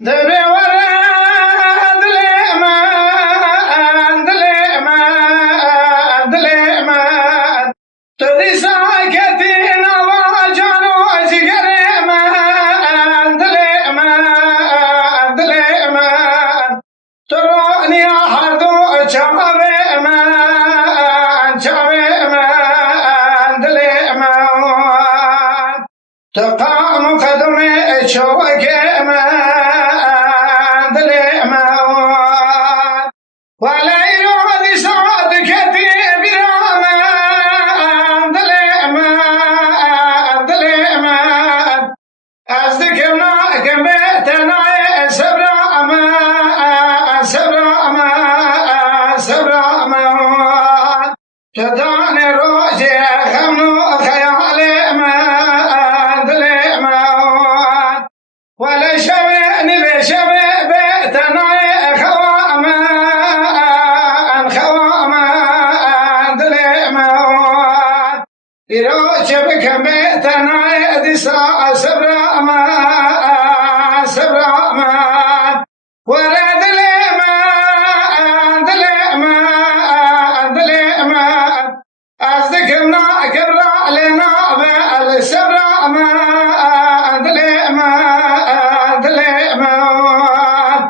دبي ورد ليمان تدي ساكتين واجانو جريمان دليمان تروني أحدو شابيمان دليمان تقام قدمي شوكيمان دليمان ولا يرود صوت كتيب رامان دليمان أصدقنا كمتنا سبرامان تداني روجي خمنو خيالي مان دليمان ولا شبيني بشبي بيتنا خوامان دليمان يروج بكمتنا دسا سبرامان ورد دليمان أصدقنا كبرى لنا بالسبرامان دليمان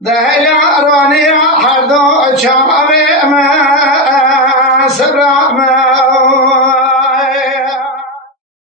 دهيا روني حردو شامي سبرامان